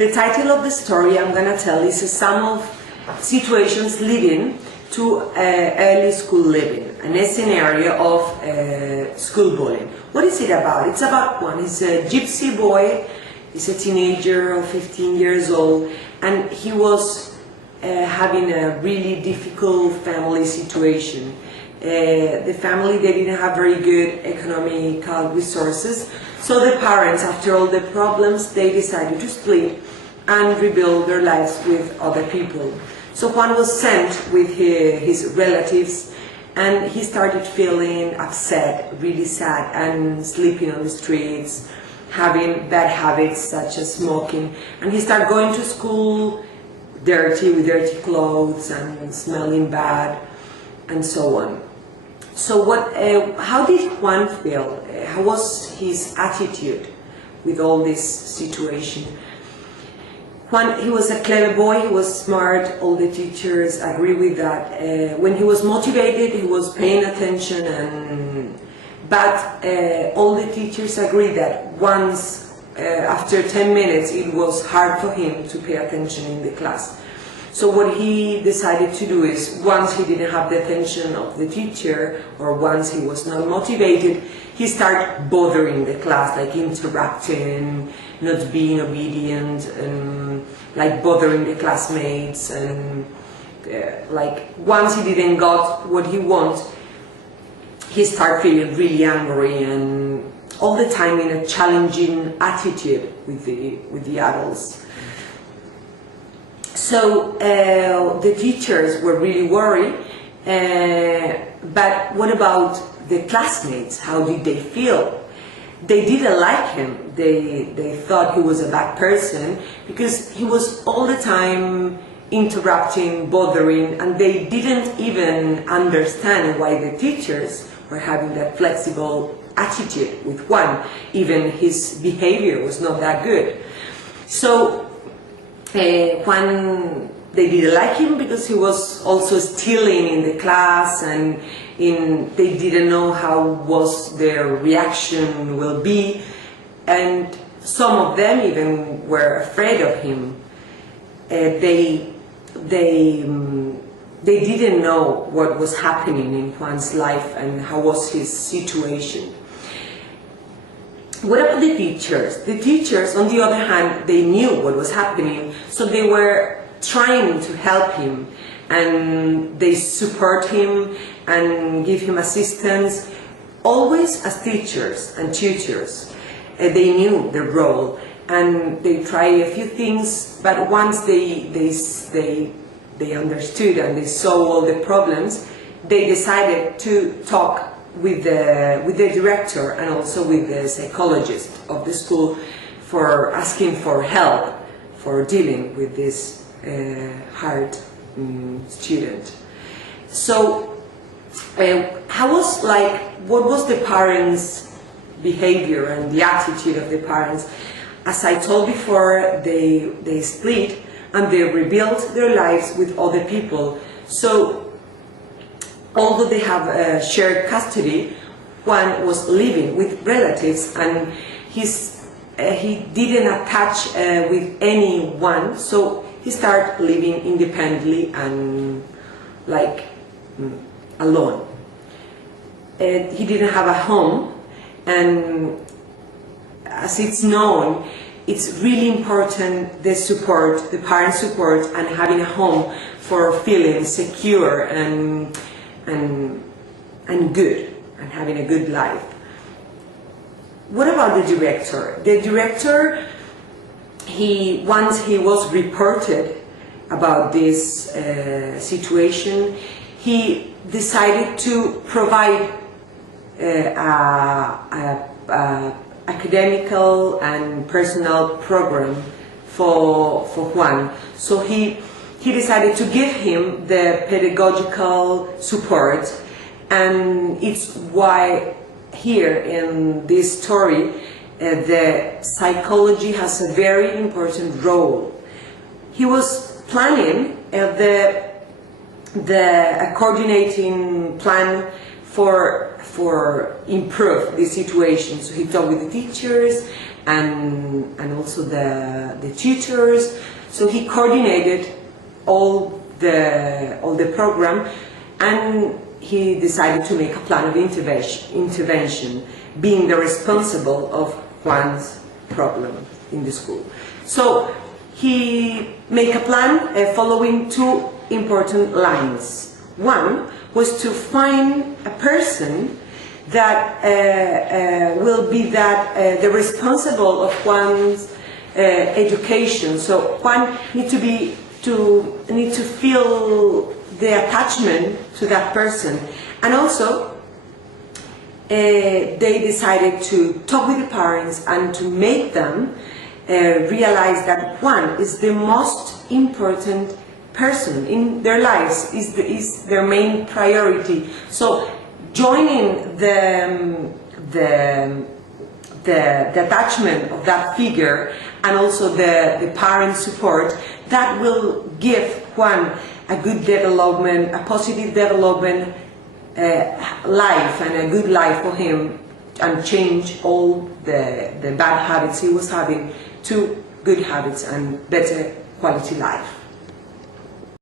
The title of the story I'm going to tell is some of situations leading to early school living, a scenario of school bullying. What is it about? It's about one. He's a gypsy boy. He's a teenager of 15 years old, and he was having a really difficult family situation. The family, they didn't have very good economical resources, so the parents, after all the problems, they decided to split and rebuild their lives with other people. So Juan was sent with his relatives, and he started feeling upset, really sad, and sleeping on the streets, having bad habits such as smoking, and he started going to school dirty, with dirty clothes and smelling bad, and so on. So how did Juan feel? How was his attitude with all this situation? Juan, he was a clever boy, he was smart, all the teachers agree with that. When he was motivated, he was paying attention, but all the teachers agree that once, after 10 minutes, it was hard for him to pay attention in the class. So what he decided to do is, once he didn't have the attention of the teacher, or once he was not motivated, he started bothering the class, like interrupting, not being obedient, and like bothering the classmates, and like once he didn't got what he wanted, he started feeling really angry and all the time in a challenging attitude with the adults. So the teachers were really worried, but what about the classmates? How did they feel? They didn't like him. They thought he was a bad person because he was all the time interrupting, bothering, and they didn't even understand why the teachers were having that flexible attitude with Juan. Even his behavior was not that good. So Juan, they didn't like him because he was also stealing in the class, and they didn't know how was their reaction will be, and some of them even were afraid of him. They didn't know what was happening in Juan's life and how was his situation. What about the teachers? The teachers, on the other hand, they knew what was happening, so they were trying to help him, and they support him and give him assistance, always as teachers and tutors. They knew their role, and they tried a few things, but once they understood and they saw all the problems, they decided to talk with the director and also with the psychologist of the school for asking for help for dealing with this hard student. So what was the parents' behavior and the attitude of the parents? As I told before, they split and they rebuilt their lives with other people. So although they have shared custody, Juan was living with relatives, and he didn't attach with anyone, so he started living independently and like alone. He didn't have a home, and as it's known, it's really important the support, the parent support, and having a home for feeling secure and good, and having a good life. What about the director? The director, once he was reported about this situation, he decided to provide academical and personal program for Juan. So he decided to give him the pedagogical support, and it's why here in this story the psychology has a very important role. He was planning a coordinating plan for for improve the situation. So he talked with the teachers and also the tutors. So he coordinated all the program, and he decided to make a plan of intervention, being the responsible of Juan's problem in the school. So he made a plan following two important lines. One was to find a person that will be the responsible of Juan's education. So Juan need to feel the attachment to that person, and also they decided to talk with the parents and to make them realize that Juan is the most important person in their lives, is their main priority. So joining the attachment of that figure and also the parent support, that will give Juan a good development, a positive development life, and a good life for him, and change all the bad habits he was having to good habits and better quality life.